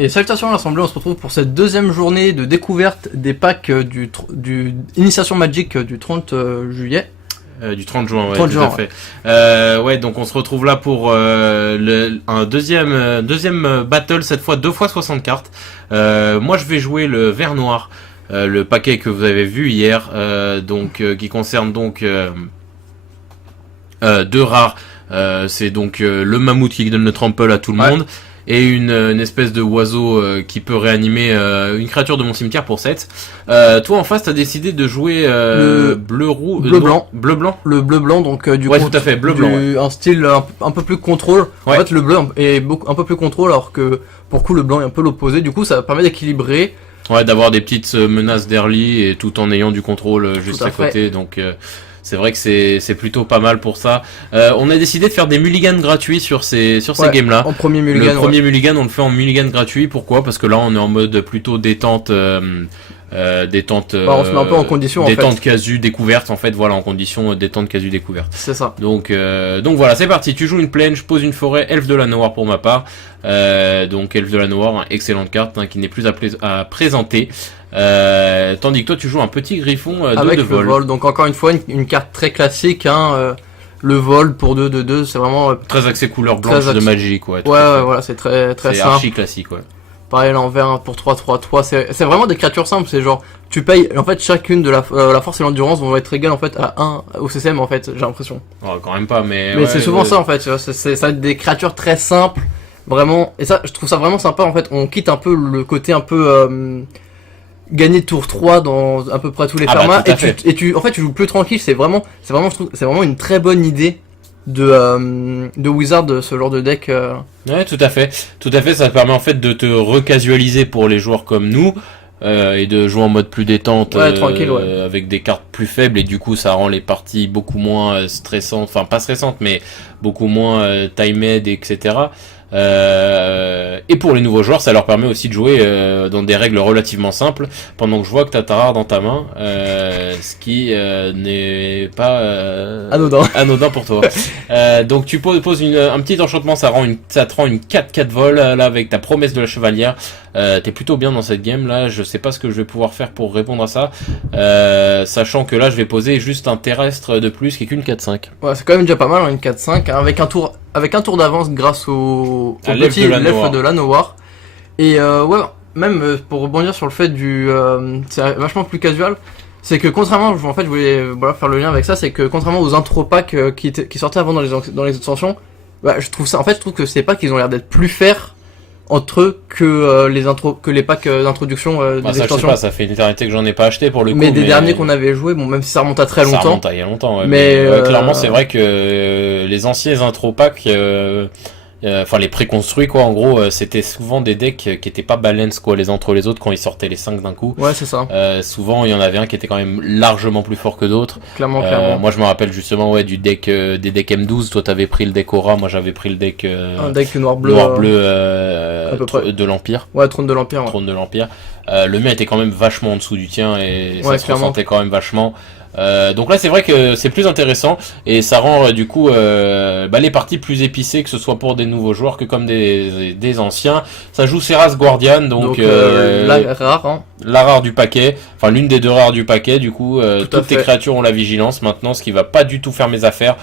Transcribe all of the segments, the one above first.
Et salutations à l'Assemblée, on se retrouve pour cette deuxième journée de découverte des packs du Initiation Magic du 30 juillet. Du 30 juin, ouais, 30 tout juin, à fait. Ouais, donc on se retrouve là pour un deuxième battle, cette fois 2 fois 60 cartes. Moi je vais jouer le vert noir, le paquet que vous avez vu hier, qui concerne donc deux rares. C'est donc le mammouth qui donne le trample à tout le monde. Et une espèce de oiseau qui peut réanimer une créature de mon cimetière pour 7. Toi en face t'as décidé de jouer bleu-blanc. Le bleu-blanc, donc du coup, tout à fait, bleu-blanc. Un style un peu plus contrôle. En fait le bleu est un peu plus contrôle, alors que pour coup le blanc est un peu l'opposé. Du coup ça permet d'équilibrer. Ouais, d'avoir des petites menaces d'early et tout en ayant du contrôle juste à côté. Donc c'est vrai que c'est plutôt pas mal pour ça. On a décidé de faire des mulligans gratuits sur ces games là. En premier mulligan. Le premier mulligan, on le fait en mulligan gratuit. Pourquoi ? Parce que là on est en mode plutôt détente. On se met un peu en condition détente casu découverte en fait, voilà, en condition détente casu découverte. C'est ça. Donc voilà, c'est parti. Tu joues une plaine, je pose une forêt, elfe de l'Anor pour ma part. Donc elfe de l'Anor, excellente carte qui n'est plus à présenter. Tandis que toi tu joues un petit griffon avec de vol. Le vol. Donc encore une fois une carte très classique, le vol pour 2/2, c'est vraiment très axé couleur blanche de magie quoi. Ouais, voilà, c'est très simple. C'est archi classique, ouais. Pareil l'envers pour 3/3/3, c'est vraiment des créatures simples, c'est genre tu payes en fait chacune de la force et l'endurance vont être égales en fait à 1 au CCM en fait, j'ai l'impression. Oh, quand même pas, mais c'est souvent ça en fait, ça va être des créatures très simples, vraiment, et ça je trouve ça vraiment sympa en fait. On quitte un peu le côté un peu gagner tour 3 dans à peu près tous les formats, et tu en fait tu joues plus tranquille. C'est vraiment je trouve c'est vraiment une très bonne idée de Wizard, ce genre de deck. Ouais, tout à fait, ça te permet en fait de te recasualiser pour les joueurs comme nous, et de jouer en mode plus détente, tranquille, avec des cartes plus faibles, et du coup ça rend les parties beaucoup moins stressantes, enfin pas stressantes mais beaucoup moins timed, etc. Et pour les nouveaux joueurs, ça leur permet aussi de jouer dans des règles relativement simples, pendant que je vois que t'as ta rare dans ta main, ce qui n'est pas anodin pour toi. Donc tu poses un petit enchantement, ça te rend une 4/4 vol là avec ta promesse de la chevalière. T'es plutôt bien dans cette game là. Je sais pas ce que je vais pouvoir faire pour répondre à ça, sachant que là je vais poser juste un terrestre de plus qui est qu'une 4/5. Ouais, c'est quand même déjà pas mal, une 4/5 avec un tour d'avance grâce au petit l'elfe de l'Anor. Et même pour rebondir sur le fait c'est vachement plus casual, c'est que contrairement, en fait je voulais faire le lien avec ça, c'est que contrairement aux intro packs qui sortaient avant dans les extensions, je trouve que ces packs ils ont l'air d'être plus fair entre eux que les packs d'introduction des extensions. Je sais pas, ça fait une éternité que j'en ai pas acheté pour le coup. Mais des derniers qu'on avait joués, bon, même si ça remonte à très longtemps. Ça remonte à il y a longtemps, ouais. Mais clairement, c'est vrai que les anciens intro packs, les préconstruits quoi, en gros, c'était souvent des decks qui étaient pas balance quoi, les uns entre les autres quand ils sortaient les 5 d'un coup. Ouais, c'est ça. Souvent il y en avait un qui était quand même largement plus fort que d'autres. Clairement. Moi je me rappelle justement des decks M12. Toi t'avais pris le deck Aura, moi j'avais pris le deck un deck noir bleu de l'Empire. Ouais, Trône de l'Empire. Trône de l'Empire. Le mien était quand même vachement en dessous du tien et ça se ressentait quand même vachement. Donc là c'est vrai que c'est plus intéressant et ça rend du coup les parties plus épicées, que ce soit pour des nouveaux joueurs que comme des anciens. Ça joue Serras Guardian, donc la rare du paquet, enfin l'une des deux rares du paquet. Du coup toutes tes créatures ont la vigilance maintenant, ce qui va pas du tout faire mes affaires,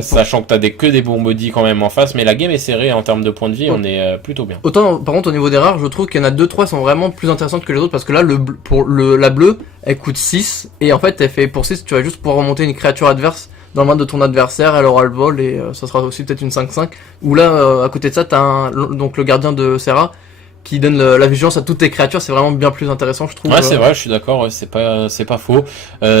sachant que t'as que des bons body quand même en face, mais la game est serrée en termes de points de vie. On est plutôt bien. Autant par contre au niveau des rares, je trouve qu'il y en a 2-3 sont vraiment plus intéressantes que les autres, parce que là la bleue elle coûte 6 et en fait elle fait pour 6, tu vas juste pouvoir remonter une créature adverse dans le main de ton adversaire, elle aura le vol et ça sera aussi peut-être une 5/5. Ou là à côté de ça t'as donc le gardien de Serra qui donne la vigilance à toutes tes créatures. C'est vraiment bien plus intéressant, je trouve. Ouais, c'est vrai, je suis d'accord, c'est pas faux.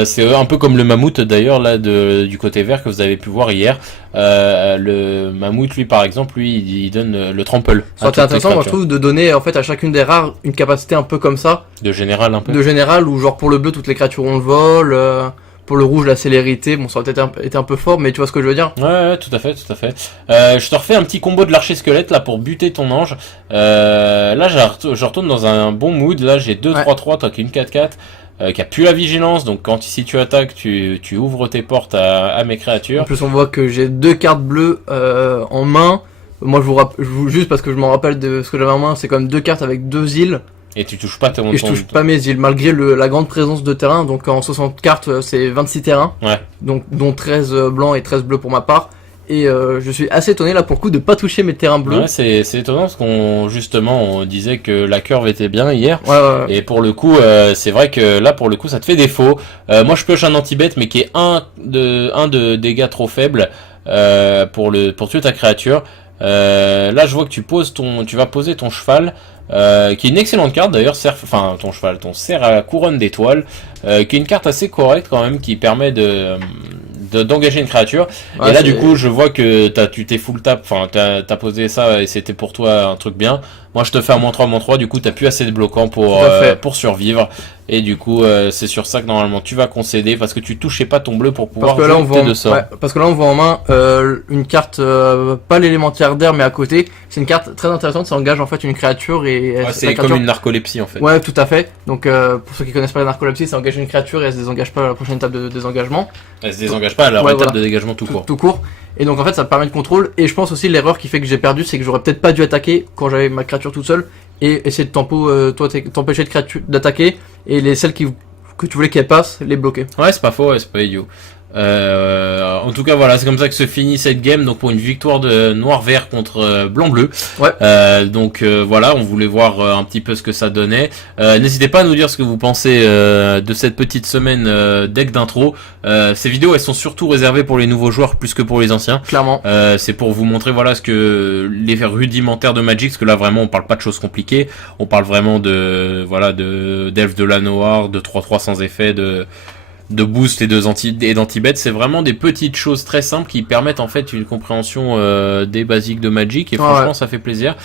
C'est un peu comme le mammouth d'ailleurs là du côté vert que vous avez pu voir hier. Le mammouth, lui par exemple, il donne le trample. C'est intéressant, moi je trouve, de donner en fait à chacune des rares une capacité un peu comme ça. De général un peu. De général, ou genre pour le bleu toutes les créatures ont le vol. Pour le rouge, la célérité, bon, ça aurait peut-être été un peu fort, mais tu vois ce que je veux dire. Ouais, tout à fait. Je te refais un petit combo de l'archer squelette là pour buter ton ange. Là, je retourne dans un bon mood. Là, j'ai 2/3/3, toi qui une 4/4. Qui a plus la vigilance, donc si tu attaques, tu ouvres tes portes à mes créatures. En plus, on voit que j'ai 2 cartes bleues en main, Moi je joue juste parce que je m'en rappelle de ce que j'avais en main, c'est quand même 2 cartes avec 2 îles. Et tu touches pas Et je touche pas mes îles, malgré la grande présence de terrain. Donc en 60 cartes, c'est 26 terrains. Ouais. Donc, dont 13 blancs et 13 bleus pour ma part. Et je suis assez étonné là pour le coup de pas toucher mes terrains bleus. Ouais, c'est étonnant parce on disait que la curve était bien hier. Ouais. Et pour le coup, c'est vrai que là pour le coup ça te fait défaut. Moi je pioche un anti-bet mais qui est un de dégâts trop faible pour tuer ta créature. Là je vois que tu vas poser ton cheval. Qui est une excellente carte d'ailleurs, ton cerf à la couronne d'étoiles, qui est une carte assez correcte quand même, qui permet d'engager une créature. Ouais, et là du coup je vois que tu t'es full tap, enfin t'as posé ça et c'était pour toi un truc bien. Moi je te fais un -3/-3, du coup t'as plus assez de bloquants pour survivre. Et du coup c'est sur ça que normalement tu vas concéder, parce que tu touchais pas ton bleu pour pouvoir jouer tes 2 sorts. Ouais, parce que là on voit en main une carte, pas l'élémentaire d'air mais à côté. C'est une carte très intéressante, ça engage en fait une créature et... Ouais, c'est comme une narcolepsie en fait. Ouais, tout à fait. Donc pour ceux qui connaissent pas la narcolepsie, ça engage une créature et elle se désengage pas à la prochaine étape de désengagement. Elle se désengage pas à la étape de dégagement tout court. Tout court. Et donc en fait ça permet de contrôle. Et je pense aussi l'erreur qui fait que j'ai perdu, c'est que j'aurais peut-être pas dû attaquer quand j'avais ma créature toute seule et essayer de t'empêcher d'attaquer et celles que tu voulais qu'elles passent, les bloquer. Ouais, c'est pas faux, ouais, c'est pas idiot. En tout cas voilà, c'est comme ça que se finit cette game, donc pour une victoire de noir-vert contre blanc-bleu. Ouais. Voilà, on voulait voir un petit peu ce que ça donnait. N'hésitez pas à nous dire ce que vous pensez de cette petite semaine deck d'intro. Ces vidéos elles sont surtout réservées pour les nouveaux joueurs plus que pour les anciens. Clairement. C'est pour vous montrer voilà ce que les rudimentaires de Magic, parce que là vraiment on parle pas de choses compliquées, on parle vraiment d'elfes de Llanowar, de 3/3 sans effet, de boost et d'anti-bet. C'est vraiment des petites choses très simples qui permettent en fait une compréhension des basiques de Magic, et franchement ça fait plaisir.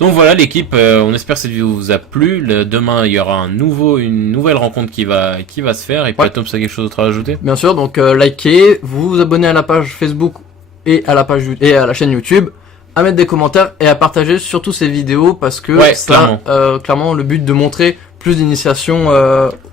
Donc voilà l'équipe, on espère que cette vidéo vous a plu. Demain il y aura une nouvelle rencontre qui va se faire. Et puis Tom, ça a quelque chose d'autre à ajouter? Bien sûr, donc likez, vous abonnez à la page Facebook et à la chaîne YouTube, à mettre des commentaires et à partager surtout ces vidéos, parce que clairement le but de montrer plus d'initiation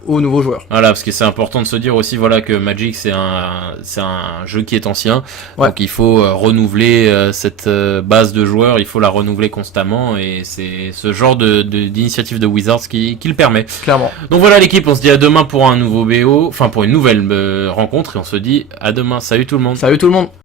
aux nouveaux joueurs. Voilà, parce que c'est important de se dire aussi voilà que Magic c'est un jeu qui est ancien, donc il faut renouveler cette base de joueurs, il faut la renouveler constamment, et c'est ce genre d'initiative de Wizards qui le permet. Clairement. Donc voilà l'équipe, on se dit à demain pour un nouveau BO, enfin pour une nouvelle rencontre, et on se dit à demain. Salut tout le monde. Salut tout le monde.